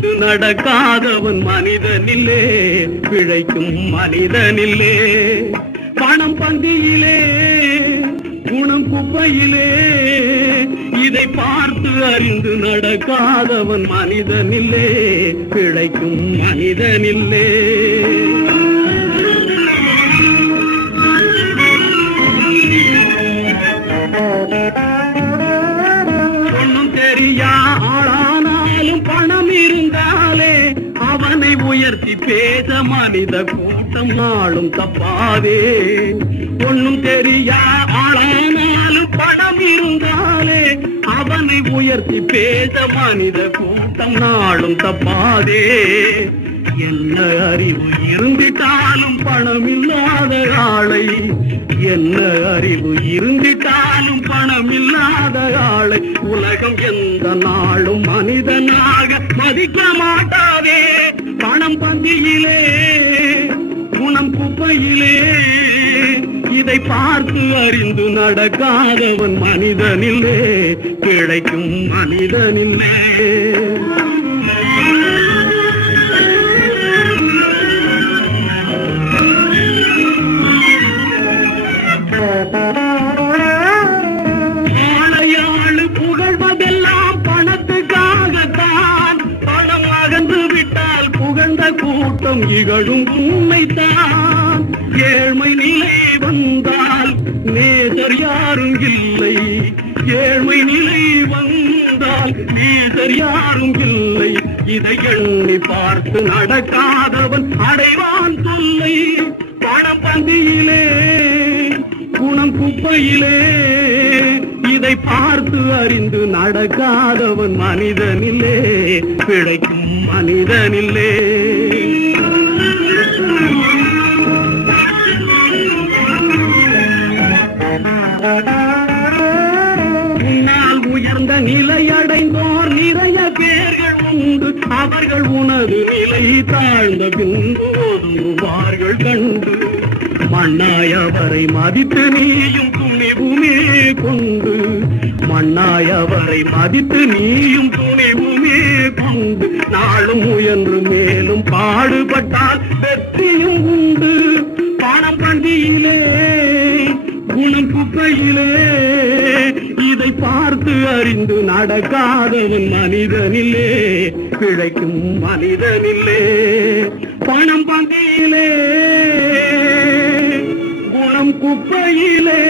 அறிந்து நடக்காதவன் மனிதனில்லே, பிழைக்கும் மனிதனில்லே. பணம் பந்தியிலே, குணம் குப்பையிலே, இதை பார்த்து அறிந்து நடக்காதவன் மனிதனில்லே, பிழைக்கும் மனிதனில்லே. ஒன்னும் தெரியா ஆளானாலும் பணம் இருந்தாலே அவனை உயர்த்தி பேச மனித கூட்டம் நாளும் தப்பாதே. ஒன்னும் தெரியா ஆளானாலும் பணம் இருந்தாலே அவனை உயர்த்தி பேச மனித கூட்டம் நாளும் தப்பாதே. என்ன அறிவு இருந்திட்டாலும் பணம் இல்லாத ஆளை, என்ன அறிவு இருந்திட்டாலும் பணம் இல்லாத ஆளை உலகம் எந்த நாளும் மனிதனாக மதிக்க மாட்டாதே. பணம் பந்தியிலே, குணம் குப்பையிலே, இதை பார்த்து அறிந்து நடக்காதவன் மனிதனில்லே, கிடைக்கும் மனிதனில்லே. ஆளையாளு புகழ்வதெல்லாம் பணத்துக்காகத்தான். பணம் அகன்று விட்டால் புகழ்ந்த கூட்டம் இகழும் உண்மைத்தான். ஏழ்மை நிலை வந்தால் நேசர் யாரும் இல்லை, ஏழ்மை நிலை வந்தால் நேசர் யாரும் இல்லை. இதை எண்ணி பார்த்து நடக்காதவன் அடைவான் தொல்லை. பணம் பந்தியிலே, குணம் குப்பையிலே, இதை பார்த்து அறிந்து நடக்காதவன் மனிதனில்லே, பிழைக்கும் மனிதனில்லே. உன்னால் உயர்ந்த நிலை அடைந்தோர் நிறைய பேர்கள் உண்டு. அவர்கள் உனது நிலை தாழ்ந்த பின்பு ஒதுங்குவார்கள் கண்டு. மண்ணாயவரை மதித்து நீயும் துணிவுமே கொண்டு, மண்ணாயவரை மதித்து நீயும் துணிவுமே கொண்டு, நாளும் முயன்று மேலும் பாடுபட்டால் வெற்றியும் உண்டு. பணம் பந்தியிலே, குணம் குப்பையிலே, இதை பார்த்து அறிந்து நடக்காதவன் மனிதனில்லே, பிழைக்கும் மனிதனில்லே. பணம் பந்தியிலே, குணம் குப்பையிலே,